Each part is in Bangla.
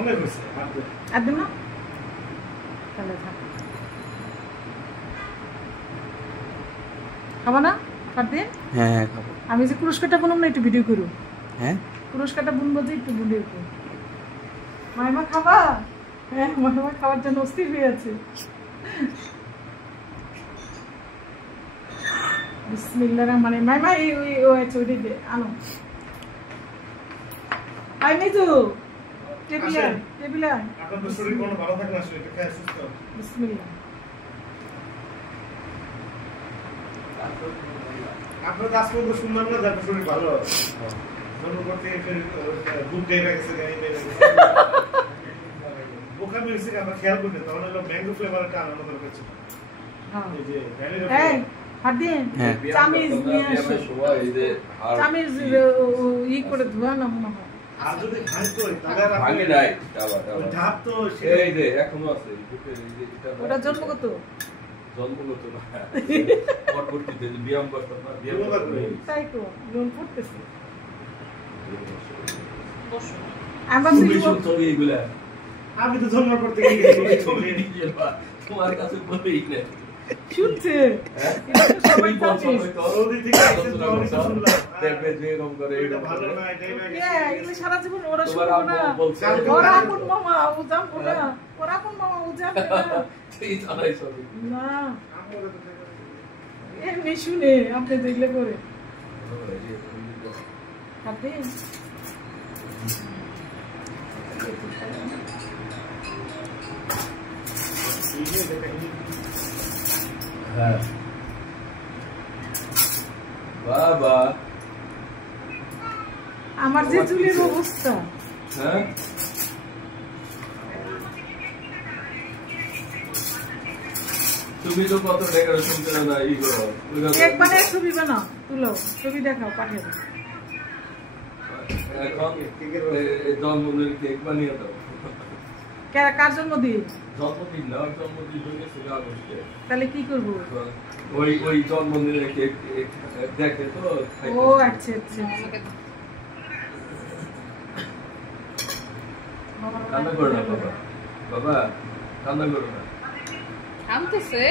অনেক হয়েছে একদম না তাহলে থাক খাবো না ফারদিন? হ্যাঁ খাবো। আমি যে পুরস্কারটা বললাম না একটু ভিডিও করু। হ্যাঁ পুরস্কারটা বুনবো যে একটু ভিডিও করু। মাইমা খাবা? হ্যাঁ মাইমা খাওয়ার জন্য অস্থির হয়ে আছে। বিসমিল্লাহির রহমানির রহিম। মাইমা এই ওই দে আনো। আই মিজু টেবিলে আপনার শরীর কোনো ভালো থাকে না, শরীরটা খেয়ে সুস্থ। বিসমিল্লাহ। আপনার কাজ করতে শুনলাম না যে আপনার শরীর ভালো। জন্ম করতে দুধ দিয়ে গেছে বোকা মিউজিক আমরা খেয়াল করতে তখন হলো ম্যাঙ্গো ফ্লেভারটা আলাদা দরকার ছিল। এই যে এই ফারদিন চামিজ নিয়ে আসো। চামিজ ই করে ধোয়া না মনে হয়। আর যদি খাই তো তাহলে ভাঙে নাই ধাপ তো এই যে এখনো আছে ওটা জন্মগত জন্মগত না পরবর্তীতে ব্যায়াম করতাম না ব্যায়াম তাই তো লোন পড়তেছে। আমি তো জন্ম করতে গিয়ে তোমার কাছে বলেই না শুনছে সবাই দেখবে যে এরকম করে সারা জীবন ওরা শুনবো না। ওরা কোন মামা ও জানবো না, ওরা কোন মামা ও জানবে না। এমনি শুনে আপনি দেখলে করে হাতে বাবা আমার যে চুলের অবস্থা। হ্যাঁ তুমি তো কত ডেকোরেশন করে না ই করো একবারে ছবি বানাও তুলো ছবি দেখাও পাঠিয়ে দাও। এখন জন্মদিন কেক বানিয়ে দাও। কার জন্মদিন? জন্মদিন না জন্মদিন হয়ে গেছে আগস্টে। তাহলে কি করবো? ওই জন্মদিনের কেক দেখে তো। ও আচ্ছা আচ্ছা কান্না করো না বাবা, বাবা কান্না করো না। কাঁদতেছে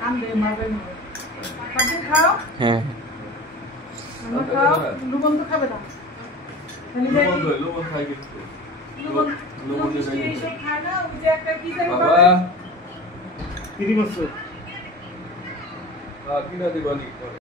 কান্দে মারবে না। ফারদিন খাও। হ্যাঁ মামা খাও। লবণ তো খাবে না। লবণ খাই কিন্তু লবণ এইসব খায় না। ওই যে একটা কি জানি বাবা কিরি মাছ কিনা দিবানি